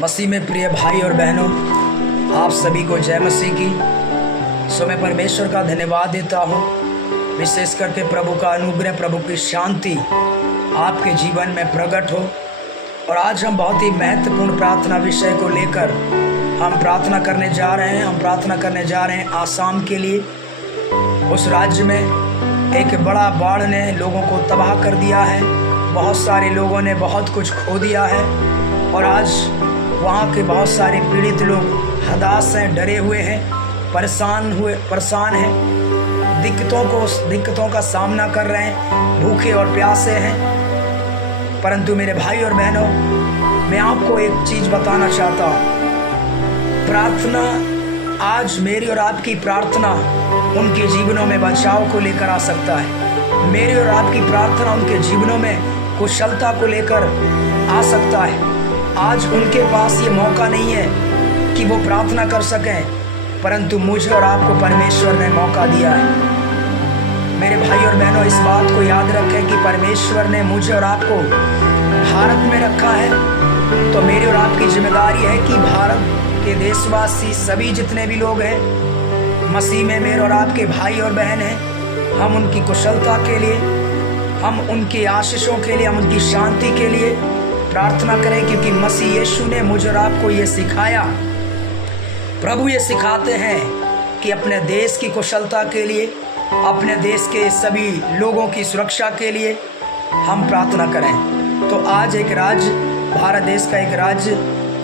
मसीह में प्रिय भाई और बहनों, आप सभी को जय मसीह की। सो मैं परमेश्वर का धन्यवाद देता हूँ, विशेष करके प्रभु का अनुग्रह, प्रभु की शांति आपके जीवन में प्रकट हो। और आज हम बहुत ही महत्वपूर्ण प्रार्थना विषय को लेकर हम प्रार्थना करने जा रहे हैं। हम प्रार्थना करने जा रहे हैं आसाम के लिए। उस राज्य में एक बड़ा बाढ़ ने लोगों को तबाह कर दिया है। बहुत सारे लोगों ने बहुत कुछ खो दिया है और आज वहाँ के बहुत सारे पीड़ित लोग हताश हैं, डरे हुए हैं, परेशान हैं, दिक्कतों का सामना कर रहे हैं, भूखे और प्यासे हैं। परंतु मेरे भाई और बहनों, मैं आपको एक चीज़ बताना चाहता हूँ। प्रार्थना, आज मेरी और आपकी प्रार्थना उनके जीवनों में बचाव को लेकर आ सकता है। मेरी और आपकी प्रार्थना उनके जीवनों में कुशलता को लेकर आ सकता है। आज उनके पास ये मौका नहीं है कि वो प्रार्थना कर सकें, परंतु मुझे और आपको परमेश्वर ने मौका दिया है। मेरे भाई और बहनों, इस बात को याद रखें कि परमेश्वर ने मुझे और आपको भारत में रखा है, तो मेरी और आपकी जिम्मेदारी है कि भारत के देशवासी सभी जितने भी लोग हैं, मसीह में मेरे और आपके भाई और बहन हैं, हम उनकी कुशलता के लिए, हम उनकी आशीषों के लिए, हम उनकी शांति के लिए प्रार्थना करें। क्योंकि मसीह यीशु ने मुझे और आपको ये सिखाया। प्रभु ये सिखाते हैं कि अपने देश की कुशलता के लिए, अपने देश के सभी लोगों की सुरक्षा के लिए हम प्रार्थना करें। तो आज एक राज्य, भारत देश का एक राज्य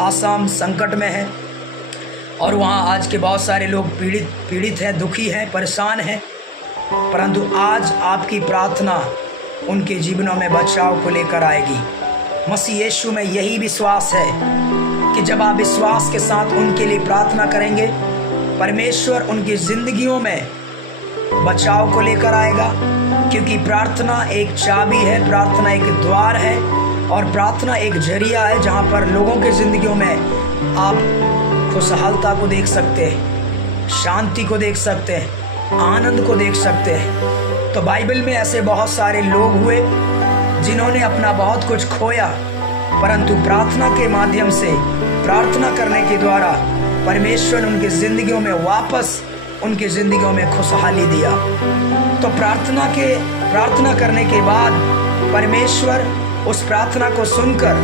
आसाम संकट में है और वहाँ आज के बहुत सारे लोग पीड़ित हैं, दुखी हैं, परेशान हैं। परंतु आज आपकी प्रार्थना उनके जीवनों में बचाव को लेकर आएगी। मसीह यीशु में यही विश्वास है कि जब आप विश्वास के साथ उनके लिए प्रार्थना करेंगे, परमेश्वर उनकी जिंदगियों में बचाव को लेकर आएगा। क्योंकि प्रार्थना एक चाबी है, प्रार्थना एक द्वार है और प्रार्थना एक जरिया है जहाँ पर लोगों के जिंदगियों में आप खुशहालता को देख सकते हैं, शांति को देख सकते हैं, आनंद को देख सकते हैं। तो बाइबल में ऐसे बहुत सारे लोग हुए जिन्होंने अपना बहुत कुछ खोया, परंतु प्रार्थना के माध्यम से, प्रार्थना करने के द्वारा परमेश्वर ने उनकी जिंदगियों में वापस उनकी जिंदगियों में खुशहाली दिया। तो प्रार्थना करने के बाद परमेश्वर उस प्रार्थना को सुनकर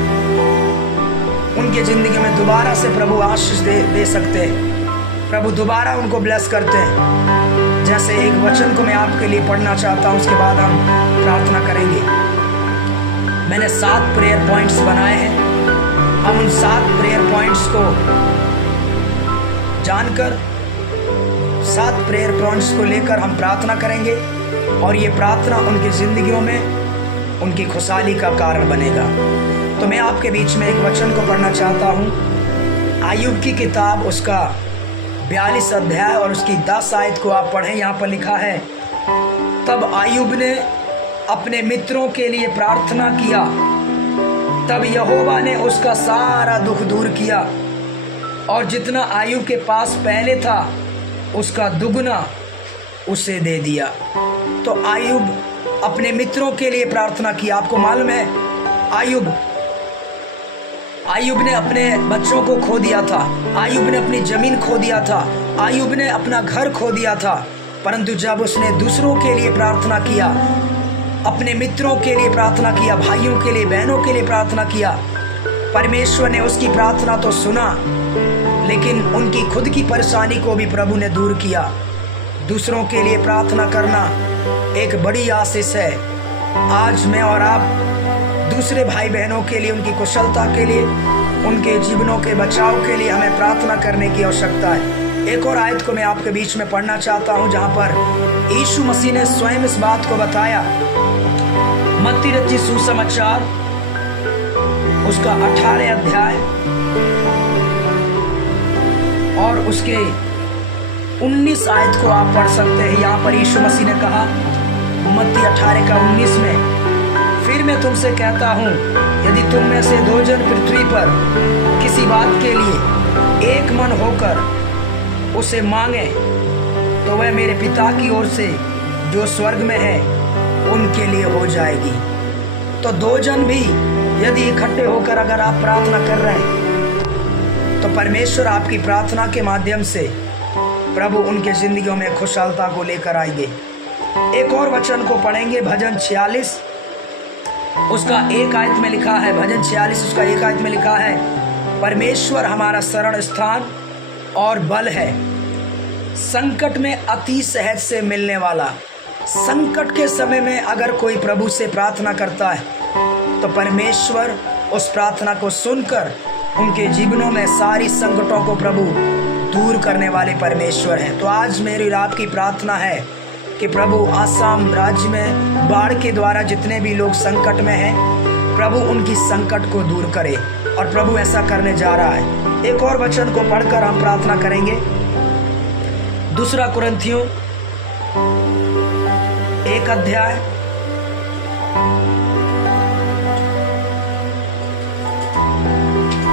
उनकी जिंदगी में दोबारा से प्रभु आशीष दे सकते हैं। प्रभु दोबारा उनको ब्लेस करते हैं। जैसे एक वचन को मैं आपके लिए पढ़ना चाहता हूँ, उसके बाद हम प्रार्थना करेंगे। मैंने 7 प्रेयर पॉइंट्स बनाए हैं। हम उन 7 प्रेयर पॉइंट्स को जानकर, 7 प्रेयर पॉइंट्स को लेकर हम प्रार्थना करेंगे और ये प्रार्थना उनकी जिंदगियों में उनकी खुशहाली का कारण बनेगा। तो मैं आपके बीच में एक वचन को पढ़ना चाहता हूँ। आयुब की किताब, उसका 42 अध्याय और उसकी 10 आयत को आप पढ़ें। यहाँ पर लिखा है, तब आयुब ने अपने मित्रों के लिए प्रार्थना किया, तब यहोवा ने उसका सारा दुख दूर किया और जितना आयुब के पास पहले था उसका दुगना उसे दे दिया। तो आयुब अपने मित्रों के लिए प्रार्थना किया। आपको मालूम है, आयुब ने अपने बच्चों को खो दिया था, आयुब ने अपनी जमीन खो दिया था, आयुब ने अपना घर खो दिया था। परंतु जब उसने दूसरों के लिए प्रार्थना किया, अपने मित्रों के लिए प्रार्थना किया, भाइयों के लिए, बहनों के लिए प्रार्थना किया, परमेश्वर ने उसकी प्रार्थना तो सुना, लेकिन उनकी खुद की परेशानी को भी प्रभु ने दूर किया। दूसरों के लिए प्रार्थना करना एक बड़ी आशीष है। आज मैं और आप दूसरे भाई बहनों के लिए, उनकी कुशलता के लिए, उनके जीवनों के बचाव के लिए हमें प्रार्थना करने की आवश्यकता है। एक और आयत को मैं आपके बीच में पढ़ना चाहता हूं, जहां पर यीशु मसीह ने स्वयं इस बात को बताया। मत्ती रचित सुसमाचार, उसका 18 अध्याय और उसके 19 आयत को आप पढ़ सकते हैं। यहाँ पर यीशु मसीह ने कहा, मत्ती 18 का 19 में, फिर मैं तुमसे कहता हूँ, यदि तुम में से 2 जन पृथ्वी पर किसी बात के लिए एक मन होकर उसे मांगे, तो वह मेरे पिता की ओर से जो स्वर्ग में है उनके लिए हो जाएगी। तो 2 जन भी यदि इकट्ठे होकर अगर आप प्रार्थना कर रहे हैं, तो परमेश्वर आपकी प्रार्थना के माध्यम से प्रभु उनके जिंदगियों में खुशहालता को लेकर आएंगे। एक और वचन को पढ़ेंगे, भजन 46 उसका 1 आयत में लिखा है। भजन 46 उसका 1 आयत में लिखा है, परमेश्वर हमारा शरण स्थान और बल है, संकट में अति सहज से मिलने वाला। संकट के समय में अगर कोई प्रभु से प्रार्थना करता है तो परमेश्वर उस प्रार्थना को सुनकर उनके जीवनों में सारी संकटों को प्रभु दूर करने वाले परमेश्वर हैं। तो आज मेरी रात की प्रार्थना है कि प्रभु आसाम राज्य में बाढ़ के द्वारा जितने भी लोग संकट में हैं, प्रभु उनकी संकट को दूर करे, और प्रभु ऐसा करने जा रहा है। एक और वचन को पढ़कर हम प्रार्थना करेंगे। 2 कुरिन्थियों 1 अध्याय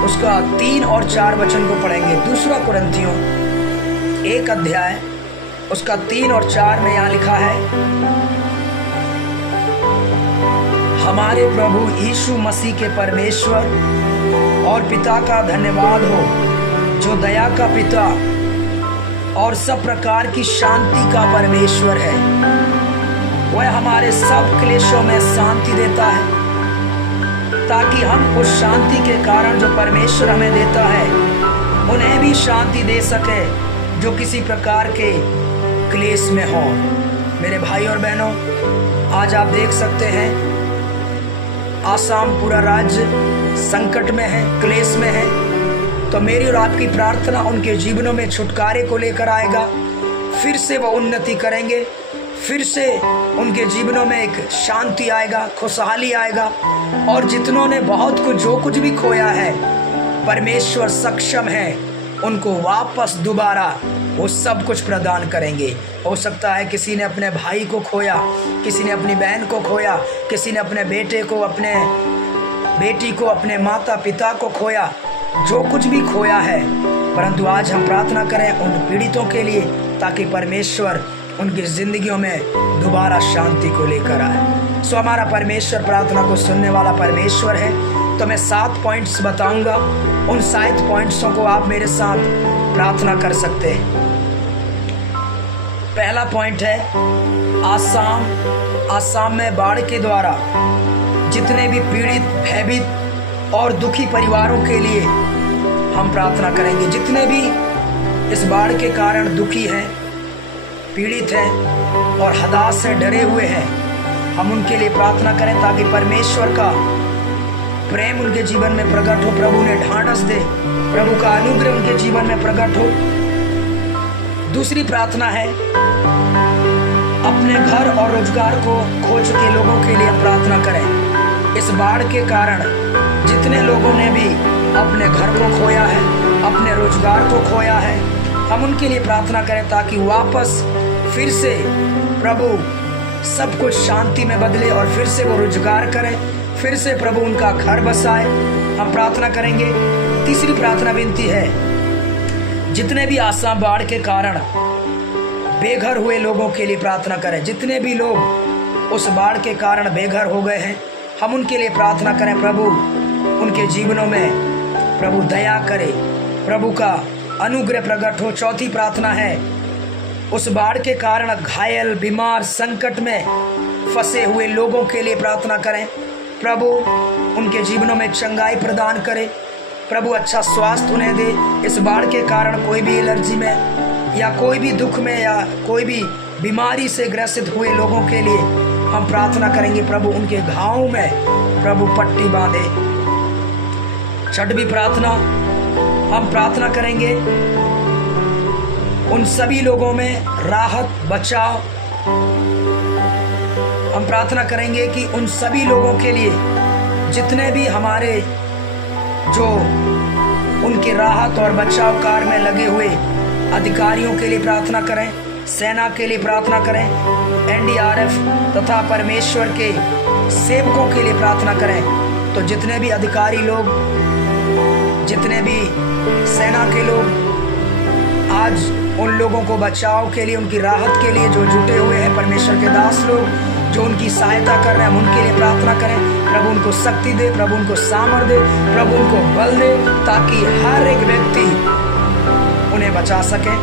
उसका 3 और 4 वचन को पढ़ेंगे। 2 कुरिन्थियों 1 अध्याय उसका 3 और 4 में यहाँ लिखा है, हमारे प्रभु यीशु मसीह के परमेश्वर और पिता का धन्यवाद हो, जो दया का पिता और सब प्रकार की शांति का परमेश्वर है। वह हमारे सब क्लेशों में शांति देता है, ताकि हम उस शांति के कारण जो परमेश्वर हमें देता है उन्हें भी शांति दे सके जो किसी प्रकार के क्लेश में हो। मेरे भाई और बहनों, आज आप देख सकते हैं आसाम पूरा राज्य संकट में है, क्लेश में है। तो मेरी और आपकी प्रार्थना उनके जीवनों में छुटकारे को लेकर आएगा। फिर से वो उन्नति करेंगे, फिर से उनके जीवनों में एक शांति आएगा, खुशहाली आएगा, और जितनों ने बहुत कुछ जो कुछ भी खोया है, परमेश्वर सक्षम है उनको वापस दोबारा वो सब कुछ प्रदान करेंगे। हो सकता है किसी ने अपने भाई को खोया, किसी ने अपनी बहन को खोया, किसी ने अपने बेटे को, अपने बेटी को, अपने माता पिता को खोया, जो कुछ भी खोया है। परंतु आज हम प्रार्थना करें उन पीड़ितों के लिए, ताकि परमेश्वर उनकी जिंदगियों में दोबारा शांति को लेकर आए। सो हमारा परमेश्वर प्रार्थना को सुनने वाला परमेश्वर है। तो मैं 7 पॉइंट्स बताऊंगा, उन 7 पॉइंट्सों को आप मेरे साथ प्रार्थना कर सकते हैं। पहला पॉइंट है, आसाम में बाढ़ के द्वारा जितने भी पीड़ित, भयभीत और दुखी परिवारों के लिए हम प्रार्थना करेंगे। जितने भी इस बाढ़ के कारण दुखी हैं, पीड़ित हैं और हताश से डरे हुए हैं, हम उनके लिए प्रार्थना करें ताकि परमेश्वर का प्रेम उनके जीवन में प्रकट हो, प्रभु ने ढांढस दे, प्रभु का अनुग्रह उनके जीवन में प्रकट हो। दूसरी प्रार्थना है, अपने घर और रोजगार को खो चुके लोगों के लिए प्रार्थना करें। इस बाढ़ के कारण जितने लोगों ने भी अपने घर को खोया है, अपने रोजगार को खोया है, हम उनके लिए प्रार्थना करें ताकि वापस फिर से प्रभु सब कुछ शांति में बदले और फिर से वो रोजगार करें, फिर से प्रभु उनका घर बसाए। हम प्रार्थना करेंगे। तीसरी प्रार्थना विनती है, जितने भी आसाम बाढ़ के कारण बेघर हुए लोगों के लिए प्रार्थना करें। जितने भी लोग उस बाढ़ के कारण बेघर हो गए हैं, हम उनके लिए प्रार्थना करें। प्रभु उनके जीवनों में प्रभु दया करे, प्रभु का अनुग्रह प्रकट हो। चौथी प्रार्थना है, उस बाढ़ के कारण घायल, बीमार, संकट में फंसे हुए लोगों के लिए प्रार्थना करें। प्रभु उनके जीवनों में चंगाई प्रदान करे, प्रभु अच्छा स्वास्थ्य उन्हें दे। इस बाढ़ के कारण कोई भी एलर्जी में या कोई भी दुख में या कोई भी बीमारी से ग्रसित हुए लोगों के लिए हम प्रार्थना करेंगे। प्रभु उनके घावों में प्रभु पट्टी बांधे। छठवीं प्रार्थना, हम प्रार्थना करेंगे उन सभी लोगों में राहत, बचाव। हम प्रार्थना करेंगे कि उन सभी लोगों के लिए जितने भी हमारे जो उनके राहत और बचाव कार्य में लगे हुए अधिकारियों के लिए प्रार्थना करें, सेना के लिए प्रार्थना करें, एनडीआरएफ तथा परमेश्वर के सेवकों के लिए प्रार्थना करें। तो जितने भी अधिकारी लोग, जितने भी सेना के लोग आज उन लोगों को बचाव के लिए, उनकी राहत के लिए जो जुटे हुए हैं, परमेश्वर के दास लोग, जो उनकी सहायता कर रहे हैं, हम उनके लिए प्रार्थना करें। प्रभु उनको शक्ति दे, प्रभु उनको सामर्थ्य दे, प्रभु उनको बल दे, ताकि हर एक व्यक्ति उन्हें बचा सके।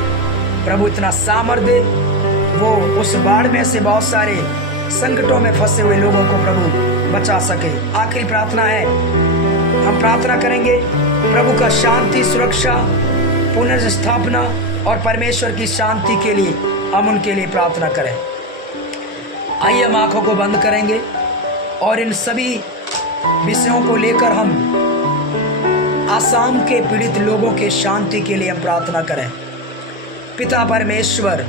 प्रभु इतना सामर्थ्य दे, वो उस बाढ़ में से बहुत सारे संकटों में फंसे हुए लोगों को प्रभु बचा सके। आखिरी प्रार्थना है, हम प्रार्थना करेंगे प्रभु का शांति, सुरक्षा, पुनर्स्थापना और परमेश्वर की शांति के लिए हम उनके लिए प्रार्थना करें। आइए हम आंखों को बंद करेंगे और इन सभी विषयों को लेकर हम आसाम के पीड़ित लोगों के शांति के लिए हम प्रार्थना करें। पिता परमेश्वर,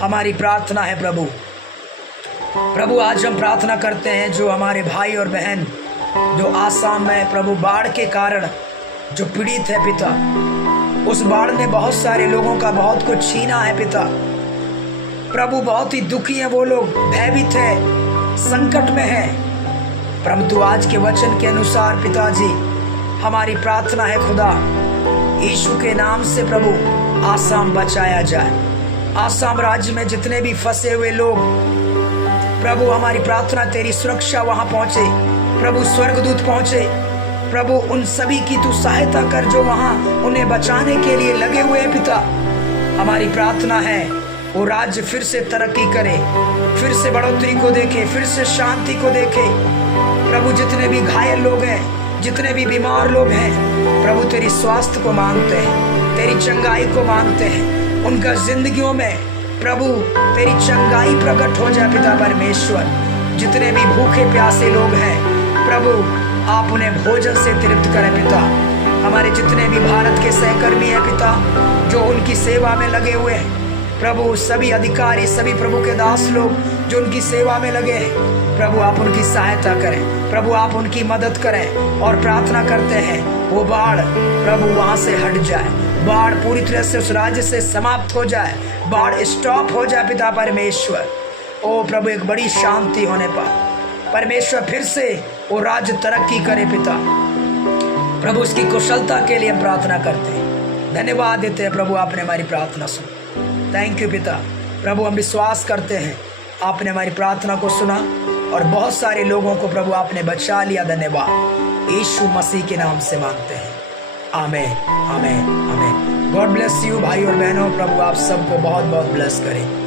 हमारी प्रार्थना है प्रभु आज हम प्रार्थना करते हैं जो हमारे भाई और बहन जो आसाम में प्रभु बाढ़ के कारण जो पीड़ित है पिता, उस बाढ़ ने बहुत सारे लोगों का बहुत कुछ छीना है पिता। प्रभु बहुत ही दुखी है वो लोग, भयभीत है, संकट में है। प्रभु तू आज के वचन के अनुसार पिताजी हमारी प्रार्थना है खुदा, यीशु के नाम से प्रभु आसाम बचाया जाए। आसाम राज्य में जितने भी फंसे हुए लोग, प्रभु हमारी प्रार्थना तेरी सुरक्षा वहां पहुंचे, प्रभु स्वर्गदूत पहुंचे, प्रभु उन सभी की तू सहायता कर जो वहां उन्हें बचाने के लिए लगे हुए हैं पिता। हमारी प्रार्थना है वो राज्य फिर से तरक्की करे, फिर से बढ़ोतरी को देखे, फिर से शांति को देखे। प्रभु जितने भी घायल लोग हैं, जितने भी बीमार लोग हैं, प्रभु तेरी स्वास्थ्य को मांगते हैं, तेरी चंगाई को मांगते हैं। उनका जिंदगियों में प्रभु तेरी चंगाई प्रकट हो जाए पिता परमेश्वर। जितने भी भूखे प्यासे लोग हैं प्रभु आप उन्हें भोजन से तृप्त करें पिता। हमारे जितने भी भारत के सहकर्मी हैं पिता जो उनकी सेवा में लगे हुए हैं, प्रभु सभी अधिकारी, सभी प्रभु के दास लोग जो उनकी सेवा में लगे हैं, प्रभु आप उनकी सहायता करें, प्रभु आप उनकी मदद करें। और प्रार्थना करते हैं वो बाढ़ प्रभु वहां से हट जाए, बाढ़ पूरी तरह से उस राज्य से समाप्त हो जाए, बाढ़ स्टॉप हो जाए पिता परमेश्वर। ओ प्रभु एक बड़ी शांति होने पर परमेश्वर फिर से वो राज्य तरक्की करे पिता। प्रभु उसकी कुशलता के लिए हम प्रार्थना करते हैं, धन्यवाद देते हैं प्रभु आपने हमारी प्रार्थना सुनी। थैंक यू पिता। प्रभु हम विश्वास करते हैं आपने हमारी प्रार्थना को सुना और बहुत सारे लोगों को प्रभु आपने बचा लिया। धन्यवाद यीशु मसीह के नाम से मांगते हैं, आमीन आमीन आमीन। गॉड ब्लेस यू भाई और बहनों, प्रभु आप सबको बहुत बहुत ब्लेस करें।